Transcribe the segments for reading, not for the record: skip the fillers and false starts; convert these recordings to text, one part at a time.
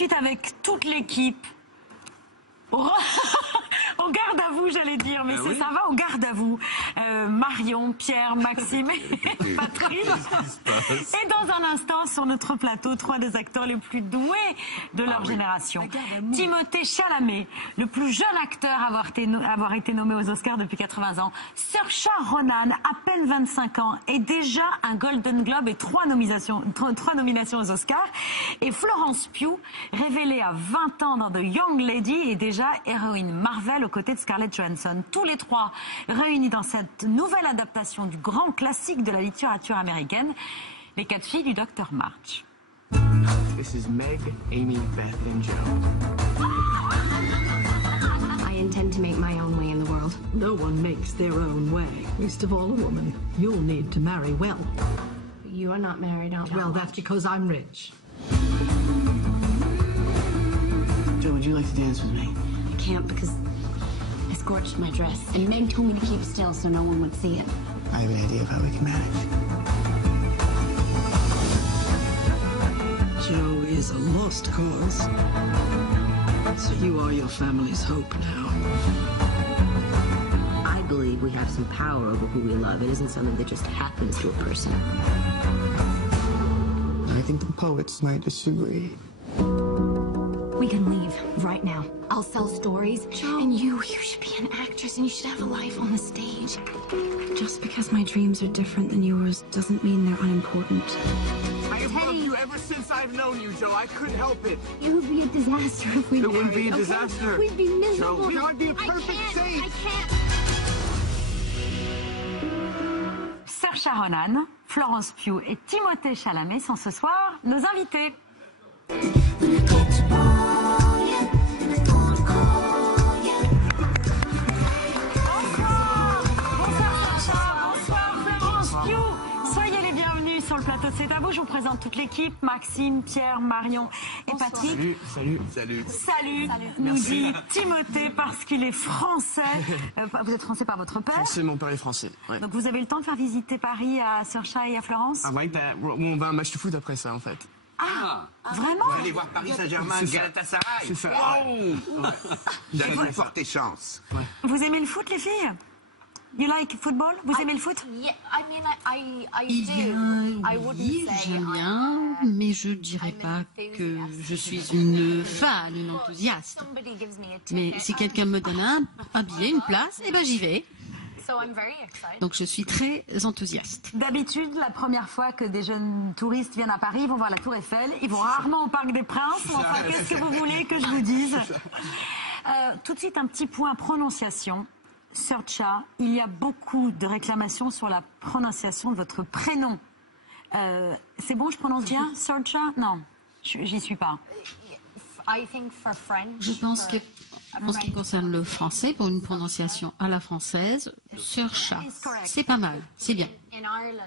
suite avec toute l'équipe. Au garde à vous, j'allais dire, mais oui. ça va au garde à vous. Marion, Pierre, Maxime et Patrick. Et dans un instant, sur notre plateau, 3 des acteurs les plus doués de leur génération. Timothée Chalamet, le plus jeune acteur à avoir été nommé aux Oscars depuis 80 ans. Saoirse Ronan, à peine 25 ans, et déjà un Golden Globe et 3 nominations aux Oscars. Et Florence Pugh, révélée à 20 ans dans The Young Lady, et déjà héroïne Marvel aux côtés de Scarlett Johansson. Tous les 3 réunis dans cette nouvelle adaptation du grand classique de la littérature américaine, Les 4 filles du Dr March. This is Meg, Amy, Beth, and Joe. I intend to make my own way in the world. No one makes their own way, least of all a woman. You'll need to marry well. You are not married, aren't you? Well, that's because I'm rich. Joe, would you like to dance with me? I can't because I scorched my dress. And Meg told me to keep still so no one would see it. I have an idea of how we can manage. Joe is a lost cause. So you are your family's hope now. I believe we have some power over who we love. It isn't something that just happens to a person. I think the poets might disagree. We can leave right now. I'll sell stories. Joe. And you should be an actress and you should have a life on the stage. Just because my dreams are different than yours doesn't mean they're unimportant. I have loved you ever since I've known you, Joe. I couldn't help it. It would be a disaster if we It married, wouldn't be a okay? disaster. We'd be miserable. Joe, we would be a perfect date. I can't. Saoirse Ronan, Florence Pugh et Timothée Chalamet sont ce soir nos invités. Sur le plateau de C'est à vous, je vous présente toute l'équipe, Maxime, Pierre, Marion et Patrick. Salut, nous dit Timothée parce qu'il est français. Vous êtes français par votre père? Français, mon père est français. Ouais. Donc vous avez eu le temps de faire visiter Paris à Saoirse et à Florence? Ah ouais, on va à un match de foot après ça, en fait. Ah, vraiment? Vous allez voir Paris Saint-Germain, Galatasaray. C'est ça. Vous allez vous porter chance. Vous aimez le foot, les filles? You like football? Vous aimez le foot? Yeah, I mean, I Eh do. bien, I wouldn't oui, say j'aime I'm bien, mais je dirais pas que je suis une fan, une enthousiaste. Somebody gives me a Mais ticket, si quelqu'un me donne un billet, une place, eh ben j'y vais. so I'm very excited. Donc je suis très enthousiaste. D'habitude, la première fois que des jeunes touristes viennent à Paris, ils vont voir la Tour Eiffel, ils vont rarement au Parc des Princes. Mais enfin, qu'est-ce que vous voulez que je vous dise? Tout de suite, un petit point prononciation. Saoirse, il y a beaucoup de réclamations sur la prononciation de votre prénom. C'est bon, je prononce bien, Saoirse? Non, j'y suis pas. I think for French. Je pense que, en ce qui concerne le français, pour une prononciation à la française, Saoirse, c'est pas mal, c'est bien. In Ireland,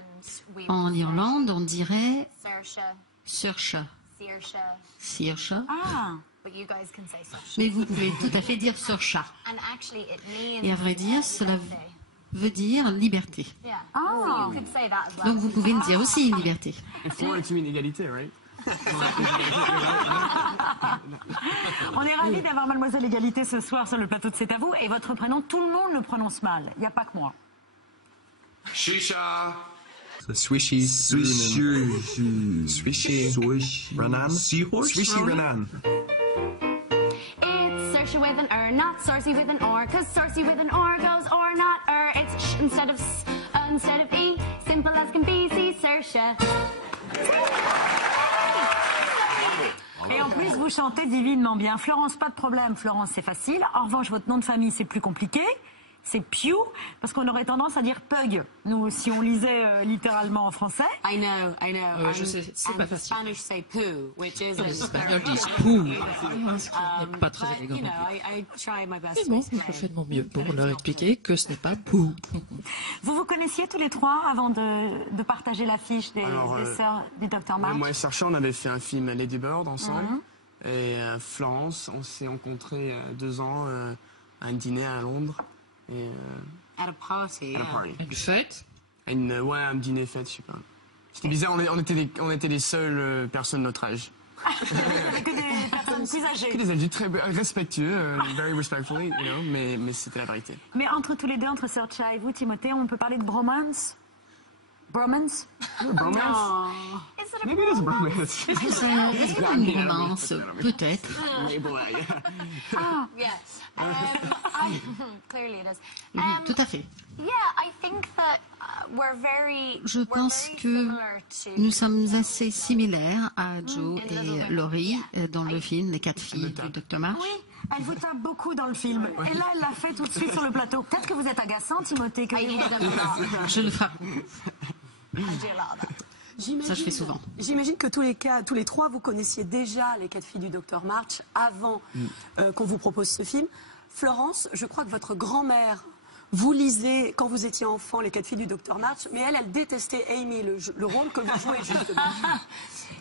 we En Irlande, on dirait Saoirse, Saoirse, Saoirse, Saoirse, Ah, but you guys can say Saoirse. mais vous pouvez tout à fait dire Saoirse. And actually, it means. Et à vrai dire, cela veut dire liberté. Yeah. Ah. So you could say that as well. Donc vous pouvez me dire aussi liberté. Et Florent est une égalité, right? on est ravis d'avoir Mademoiselle Égalité ce soir sur le plateau de C'est à vous. Et votre prénom, tout le monde le prononce mal. Il n'y a pas que moi. Shisha. Swishy. Swishy. Renan. Seahorse. Swishy Renan. It's Saoirse with an R, not Sarcy with an R, cause Sarcy with an R goes or not R. It's sh instead of s, instead of e, simple as can be, see Saoirse. Et en plus, vous chantez divinement bien. Florence, pas de problème. Florence, c'est facile. En revanche, votre nom de famille, c'est plus compliqué. C'est Pugh, parce qu'on aurait tendance à dire Pug, nous, si on lisait littéralement en français. I know. Je sais, c'est pas facile. Spanish say poo, which is Les Espagnols disent pou, ce qui n'est pas très élégant. you know, I try my best Mais to bon, explain. je fais de mon mieux pour leur expliquer que ce n'est pas pou. Vous vous connaissiez tous les trois avant de partager l'affiche des sœurs du Dr March? Moi et Saoirse, on avait fait un film Lady Bird ensemble. Et Florence, on s'est rencontrés 2 ans à un dîner à Londres. Et, At a party, à la yeah. party. Une fête? Ouais, un dîner fête, je sais pas. C'était bizarre, on était les seules personnes de notre âge. Que des personnes plus âgés. Que des adultes très respectueux, very respectfully, you know, mais c'était la vérité. Mais entre tous les deux, entre Saoirse et vous, Timothée, on peut parler de bromance? Bromance? Bromance? Maybe it is a bromance. Est-ce que c'est une romance? Peut-être. Yes. Clearly it is. Oui, tout à fait. Yeah, I think that Je pense que nous sommes assez similaires à Joe et Laurie dans le film Les 4 filles du Dr. March. Oui, elle vous tape beaucoup dans le film. Et là, elle l'a fait tout de suite sur le plateau. Peut-être que vous êtes agaçant, Timothée, que Je le frappe. Ça, je fais souvent. J'imagine que tous les trois, vous connaissiez déjà les 4 filles du Dr. March avant qu'on vous propose ce film. Florence, je crois que votre grand-mère, vous lisez quand vous étiez enfant les 4 filles du Dr. March, mais elle détestait Amy, le rôle que vous jouez justement.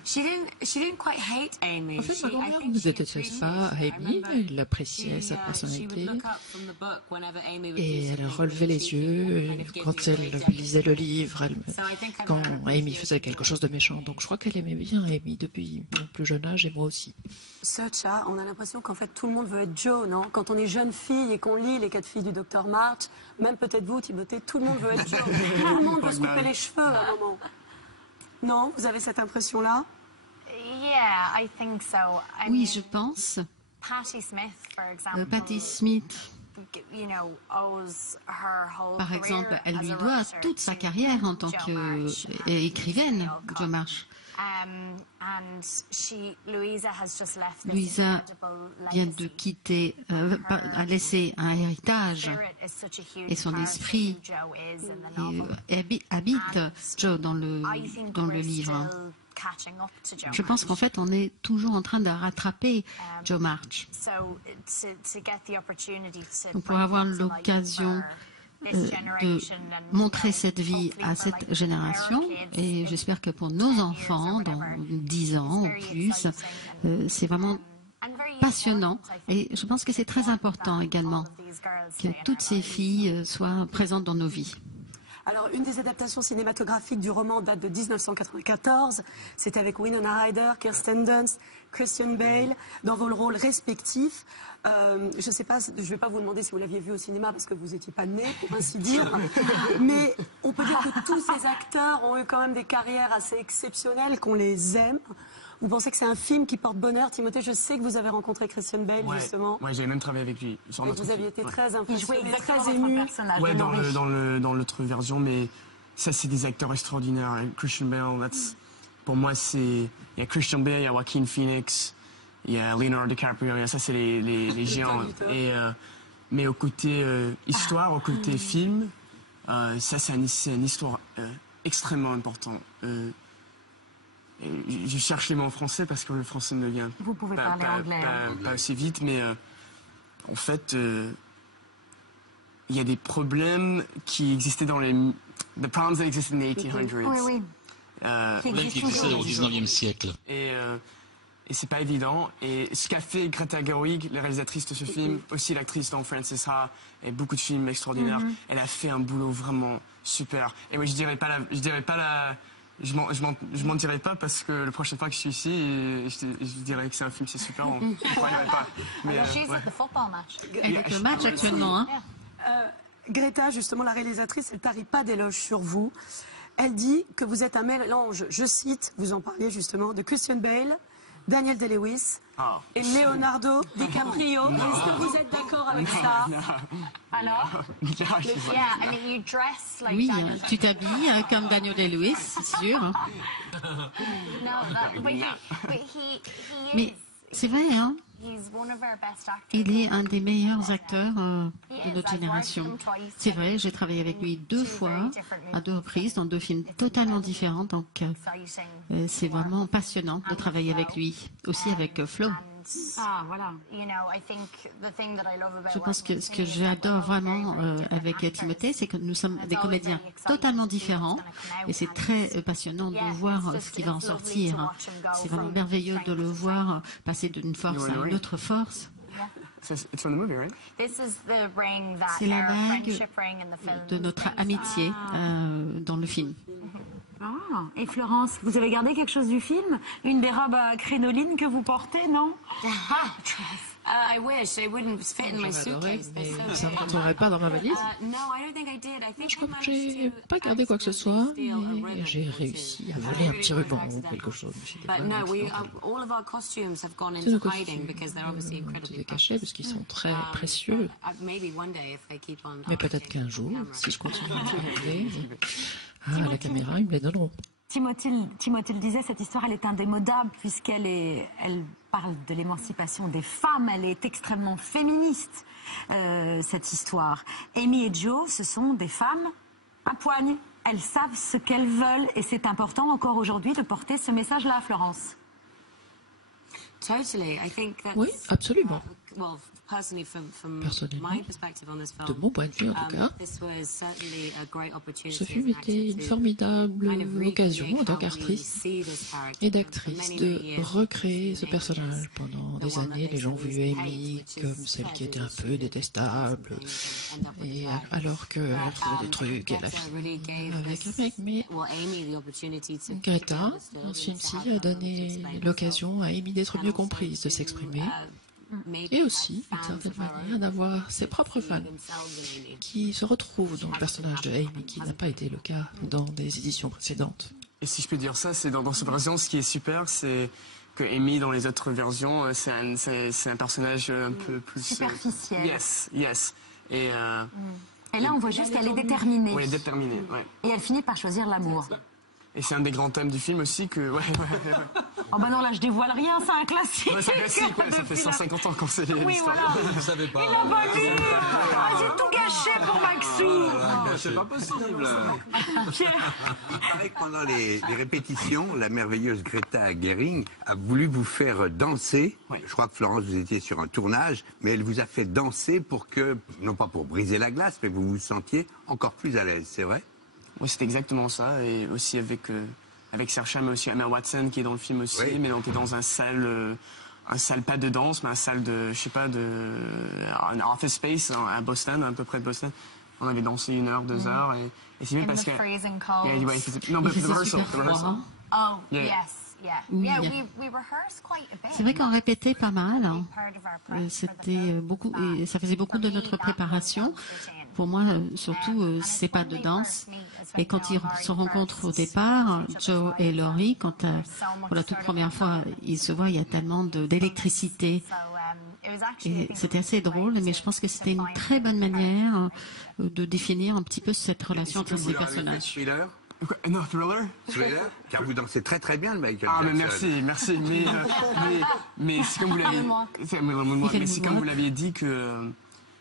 She didn't quite hate Amy. En fait, ma grand-mère ne détestait pas Amy, elle appréciait sa personnalité. Et elle relevait les yeux quand elle lisait le livre, quand Amy faisait quelque chose de méchant. Donc je crois qu'elle aimait bien Amy depuis mon plus jeune âge et moi aussi. Saoirse, on a l'impression qu'en fait tout le monde veut être Joe, non? Quand on est jeune fille et qu'on lit les 4 filles du Dr. March, même peut-être vous, Timothée, tout le monde veut être Joe. Tout le monde veut se couper les cheveux à un moment. Non, vous avez cette impression-là? yeah, I think so. Oui, je pense. Patti Smith, for example. Patti Smith, You know, owes her whole par exemple, career elle as lui a doit writer toute sa to carrière en tant Joe March. qu'écrivaine, Joe March. And Louisa has just left this Louisa incredible vient legacy. de quitter, a laissé un héritage Spirit is such a huge et son part of esprit who Joe is in the novel. habite Joe dans I think le we're livre. still catching up to Joe Je pense qu'en fait, on est toujours en train de rattraper Joe March. So to get the opportunity to Donc, pour avoir bring it to life l'occasion for this de generation and, montrer cette vie hopefully à for, cette like, génération, our kids et in j'espère que pour nos 10 years enfants, or dans whatever, 10 ans ou very plus, exciting c'est vraiment and very passionnant. important, I think, Et je pense que c'est très important également all of these girls que stay in toutes our ces lives. filles soient présentes dans nos vies. Alors, une des adaptations cinématographiques du roman date de 1994. C'est avec Winona Ryder, Kirsten Dunst, Christian Bale, dans vos rôles respectifs. Je ne sais pas, je ne vais pas vous demander si vous l'aviez vu au cinéma parce que vous n'étiez pas né, pour ainsi dire. Mais on peut dire que tous ces acteurs ont eu quand même des carrières assez exceptionnelles, qu'on les aime. Vous pensez que c'est un film qui porte bonheur? Timothée, je sais que vous avez rencontré Christian Bale, justement. Ouais, j'avais même travaillé avec lui sur Et notre vous aviez film. été très Il jouait impressionné, exactement très votre ému. personnage. Ouais, Maurice. dans l'autre version, mais ça, c'est des acteurs extraordinaires. Christian Bale, pour moi, il y a Christian Bale, il y a Joaquin Phoenix, il y a Leonardo DiCaprio, ça, c'est les géants. Et, mais au côté histoire, au côté film, ça, c'est une histoire extrêmement importante. Je cherche les mots en français parce que le français me vient Vous pouvez parler anglais. pas aussi vite, mais en fait, il y a des problèmes qui existaient dans les... The problems that existed in the 1800s. Oui, oui. Qui existait au 19e siècle. Et c'est pas évident. Et ce qu'a fait Greta Gerwig, la réalisatrice de ce film, aussi l'actrice dans Frances Ha, et beaucoup de films extraordinaires, elle a fait un boulot vraiment super. Et moi, je mentirais pas parce que la prochaine fois que je suis ici, je dirais que c'est un film, c'est super. On ne croirait pas. Mais, She's at the football match. Elle est au match actuellement, hein. Greta, justement, la réalisatrice, elle tarit pas d'éloges sur vous. Elle dit que vous êtes un mélange, je cite, vous en parliez justement, de Christian Bale, Daniel Day-Lewis et Leonardo DiCaprio. Est-ce que vous êtes d'accord avec ça? Alors, Yeah, I mean, you dress like Oui, Daniel tu t'habilles comme Daniel Day-Lewis, c'est sûr. No, but he Mais is. c'est vrai, hein. He's one of our best actors. Il est un des meilleurs acteurs de notre génération. C'est vrai, j'ai travaillé avec lui 2 fois, à 2 reprises, dans 2 films totalement différents. Donc, Exciting. c'est vraiment passionnant de travailler avec lui. Aussi avec Flo. ah, voilà. You know, I think the thing that I love about Je pense que ce que working with him is that j'adore we're all vraiment very different avec actors. Timothée, c'est que nous sommes des comédiens totalement différents. Et c'est très passionnant de voir ce qui va en sortir. C'est vraiment merveilleux de le voir passer d'une force à une autre force. It's from the movie, right? This is the ring that C'est la our bague friendship ring in the film de notre brings us. amitié dans le film. Ah, et Florence, vous avez gardé quelque chose du film? Une des robes à crinoline que vous portez, non? I wish it wouldn't fit in my suitcase. Mais ça ne rentrerait pas dans ma valise. No, I don't think I did. I think Je crois que j'ai pas gardé quoi que ce soit, mais j'ai réussi à voler un petit ruban ou quelque chose. But no, all of our costumes have gone C'est nos into hiding costumes because they're obviously incredibly cachés parce qu'ils sont très précieux. Maybe one day if they keep on. Mais peut-être qu'un jour, si je continue à les à la caméra, ils me les donneront. Timothée le disait, cette histoire, elle est indémodable puisqu'elle parle de l'émancipation des femmes. Elle est extrêmement féministe, cette histoire. Amy et Joe, ce sont des femmes à poigne. Elles savent ce qu'elles veulent et c'est important encore aujourd'hui de porter ce message-là, Florence. Oui, absolument. Personnellement, de mon point de vue en tout cas, ce film était une formidable occasion en tant qu'actrice et d'actrice de recréer ce personnage. Pendant des années, les gens ont vu Amy comme celle qui était un peu détestable, et alors qu'elle faisait des trucs, elle a fini avec un mec. Mais Greta, dans ce film-ci, a donné l'occasion à Amy d'être mieux comprise, de s'exprimer. Et aussi, d'une certaine manière, d'avoir ses propres fans qui se retrouvent dans le personnage de Amy, qui n'a pas été le cas dans des éditions précédentes. Et si je peux dire ça, c'est dans cette version, ce qui est super, c'est que Amy, dans les autres versions, c'est un personnage un peu plus... superficiel. Yes. Et là, on voit juste qu'elle est déterminée. Oui, elle est déterminée, ouais. Et elle finit par choisir l'amour. Et c'est un des grands thèmes du film aussi que... Ouais. Oh bah non, là je dévoile rien, c'est un classique. Ouais, c'est un classique, ouais, ça fait 150 ans qu'on sait l'histoire. Oui, voilà. Vous savez pas. Il a pas lu. J'ai tout gâché pour Maxou. C'est pas possible. Pierre. Il paraît que pendant les répétitions, la merveilleuse Greta Gerwig a voulu vous faire danser. Oui. Je crois que Florence, vous étiez sur un tournage, mais elle vous a fait danser pour que, non pas pour briser la glace, mais vous vous sentiez encore plus à l'aise, c'est vrai? Oui, c'est exactement ça, et aussi avec Saoirse, mais aussi Emma Watson qui est dans le film aussi, oui. Mais on était dans un salle pas de danse, mais un salle de, je sais pas, un office space à Boston, à peu près de Boston. On avait dansé 1 heure, 2 heures, et c'est mieux parce que... Non, mais the rehearsal. Oh, yes. C'est vrai qu'on répétait pas mal. Hein. C'était beaucoup, et ça faisait beaucoup de notre préparation. Pour moi, surtout, c'est pas de danse. Et quand ils se rencontrent au départ, Joe et Laurie, quand pour la toute première fois ils se voient, il y a tellement d'électricité. Et c'était assez drôle, mais je pense que c'était une très bonne manière de définir un petit peu cette relation entre ces personnages. Non, Thriller. Thriller, car vous dansez très très bien le Michael Jackson. Mais merci. Mais c'est comme vous l'aviez dit que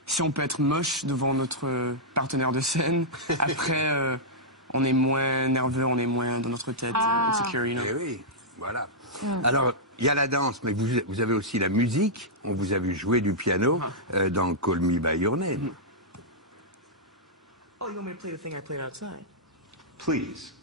si on peut être moche devant notre partenaire de scène, après on est moins nerveux, on est moins dans notre tête, insecure, you know. Eh oui, voilà. Alors, il y a la danse, mais vous avez aussi la musique. On vous a vu jouer du piano dans Call Me By Your Name. Oh, you want me to play the thing I played outside? Please.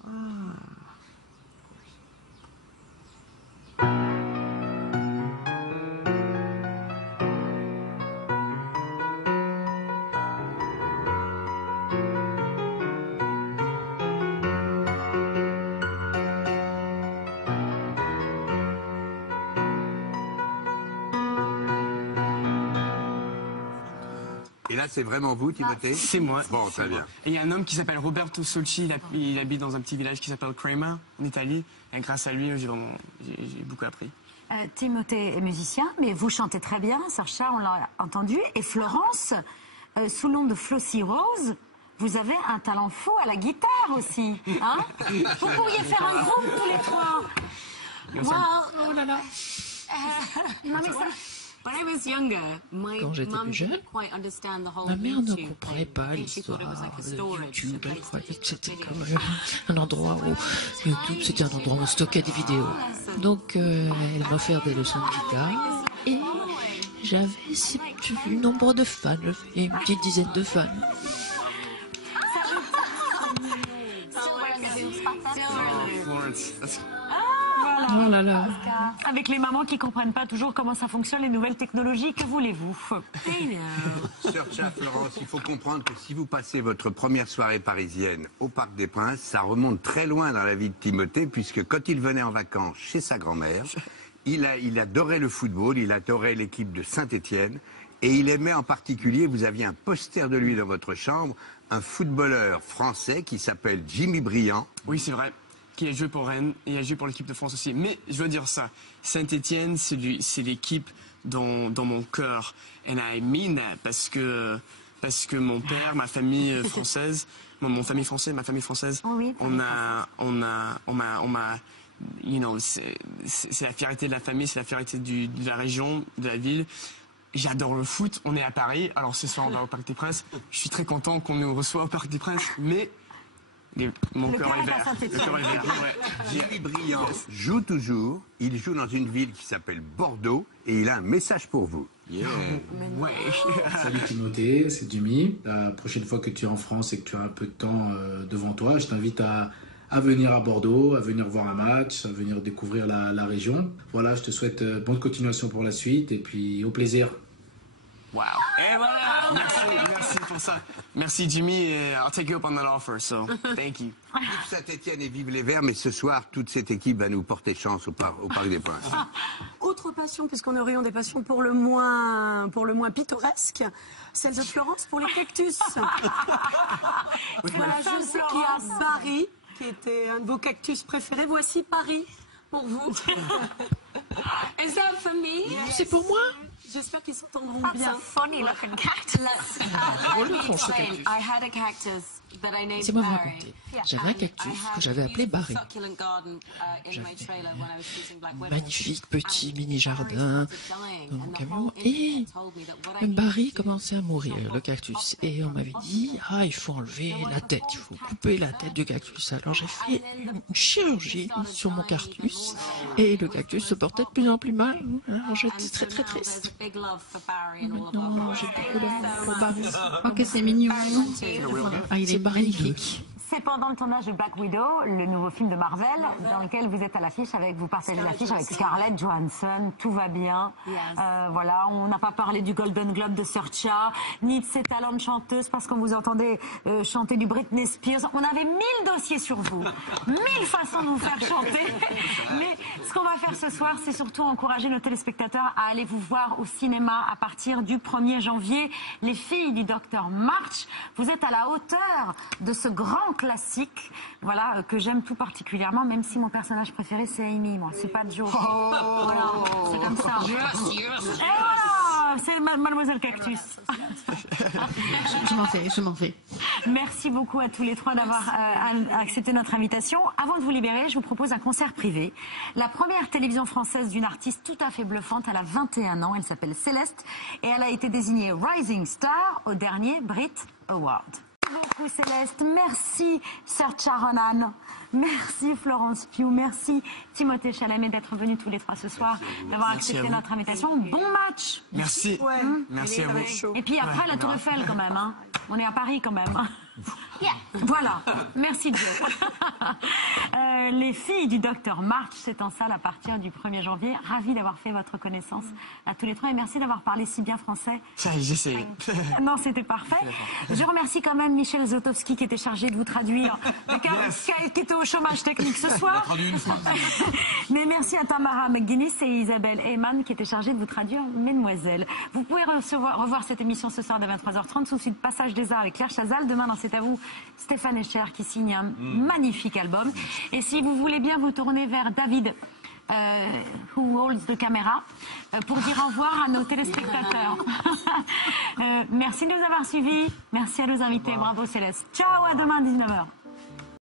Et là, c'est vraiment vous, Timothée? C'est moi. Bon, très bien. Et il y a un homme qui s'appelle Roberto Solci, il habite dans un petit village qui s'appelle Crema, en Italie. Et grâce à lui, j'ai beaucoup appris. Timothée est musicien, mais vous chantez très bien, Saoirse, on l'a entendu. Et Florence, sous le nom de Flossie Rose, vous avez un talent fou à la guitare aussi. Hein? Vous pourriez faire un groupe tous les trois. Wow, oh là là. Non mais ça... Quand j'étais plus jeune, ma mère ne comprenait pas l'histoire de YouTube. Elle croyait que c'était comme un endroit où YouTube, c'était un endroit où on stockait des vidéos. Donc, elle m'a offert des leçons de guitare et j'avais un nombre de fans, une petite dizaine de fans. Voilà. Oh là là. Avec les mamans qui comprennent pas toujours comment ça fonctionne, les nouvelles technologies, que voulez-vous? Sœur Florence, il faut comprendre que si vous passez votre première soirée parisienne au Parc des Princes, ça remonte très loin dans la vie de Timothée, puisque quand il venait en vacances chez sa grand-mère, il adorait le football, il adorait l'équipe de Saint-Étienne, et il aimait en particulier, vous aviez un poster de lui dans votre chambre, un footballeur français qui s'appelle Jimmy Briand. Oui, c'est vrai. Qui a joué pour Rennes et a joué pour l'équipe de France aussi. Mais je veux dire ça, Saint-Étienne, c'est l'équipe dans mon cœur. And I mean that parce que mon père, ma famille française, ma famille française, oui, on m'a, you know, c'est la fierté de la famille, c'est la fierté de la région, de la ville. J'adore le foot, on est à Paris, alors ce soir on va au Parc des Princes. Je suis très content qu'on nous reçoive au Parc des Princes, mais mon cœur est vert. Le cœur est vert, ouais. Jimmy Briand joue toujours, il joue dans une ville qui s'appelle Bordeaux, et il a un message pour vous. Yeah. Ouais. Salut Timothée, c'est Jimmy. La prochaine fois que tu es en France et que tu as un peu de temps devant toi, je t'invite à venir à Bordeaux, à venir voir un match, à venir découvrir la région. Voilà, je te souhaite bonne continuation pour la suite et puis au plaisir. Wow. Et voilà. Merci pour ça. Merci Jimmy et I'll take you up on that offer, so thank you. Vive Saint-Étienne et vive les Verts, mais ce soir, toute cette équipe va nous porter chance au Parc des Princes. Autre passion, puisqu'on est au rayon des passions pour le moins pittoresque, celle de Florence pour les cactus. Voilà, je sais qu'il y a Paris, qui était un de vos cactus préférés. Voici Paris pour vous. Is that for me? Yes. C'est pour moi? J'espère qu'ils s'entendront bien. Funny looking cactus. I had a cactus that I named Laissez-moi vous Barry. raconter. J'avais un cactus que j'avais appelé Barry. J'avais un magnifique petit mini-jardin dans mon camion et Barry commençait à mourir, le cactus. Et on m'avait dit, il faut enlever la tête, il faut couper la tête du cactus. Alors j'ai fait une chirurgie sur mon cactus et le cactus se portait de plus en plus mal. Alors j'étais très très triste. Maintenant, j'ai beaucoup d'amour pour Barry. Oh, que c'est mignon. Il est magnifique. C'est pendant le tournage de Black Widow, le nouveau film de Marvel, dans lequel vous êtes à l'affiche vous partagez l'affiche avec Scarlett Johansson. Tout va bien. Voilà, on n'a pas parlé du Golden Globe de Saoirse, ni de ses talents de chanteuse, parce qu'on vous entendait chanter du Britney Spears. On avait 1000 dossiers sur vous, 1000 façons de vous faire chanter. Mais ce qu'on va faire ce soir, c'est surtout encourager nos téléspectateurs à aller vous voir au cinéma à partir du 1er janvier. Les filles du Dr March, vous êtes à la hauteur de ce grand classique, voilà, que j'aime tout particulièrement, même si mon personnage préféré c'est Amy, moi, c'est pas Joe. Voilà, c'est comme ça. Et voilà, c'est Mademoiselle Cactus. Je m'en vais. Merci beaucoup à tous les trois d'avoir accepté notre invitation. Avant de vous libérer, je vous propose un concert privé. La première télévision française d'une artiste tout à fait bluffante, elle a 21 ans, elle s'appelle Céleste et elle a été désignée Rising Star au dernier Brit Award. Merci beaucoup Céleste, merci Saoirse Ronan, merci Florence Pugh, merci Timothée Chalamet d'être venus tous les trois ce soir, d'avoir accepté notre invitation. Bon match. Merci. Ouais. Merci à vous. Et puis après la Tour Eiffel quand même, hein. On est à Paris quand même. Voilà, merci Joe. Les filles du Dr March, c'est en salle à partir du 1er janvier. Ravi d'avoir fait votre connaissance à tous les trois et merci d'avoir parlé si bien français. J'essaie. Non, c'était parfait. Je remercie quand même Michel Zotowski qui était chargé de vous traduire, qui était au chômage technique ce soir. Mais merci à Tamara McGuinness et Isabelle Heyman qui étaient chargées de vous traduire Mesdemoiselles. Vous pouvez revoir cette émission ce soir de 23h30 sous suite Passage des Arts avec Claire Chazal. Demain dans C'est à vous, Stéphane Escher qui signe un magnifique album. Et si vous voulez bien vous tourner vers David, who holds the camera, pour dire au revoir à nos téléspectateurs. Merci de nous avoir suivis. Merci à nos invités. Bravo Céleste. Ciao, à demain 19h.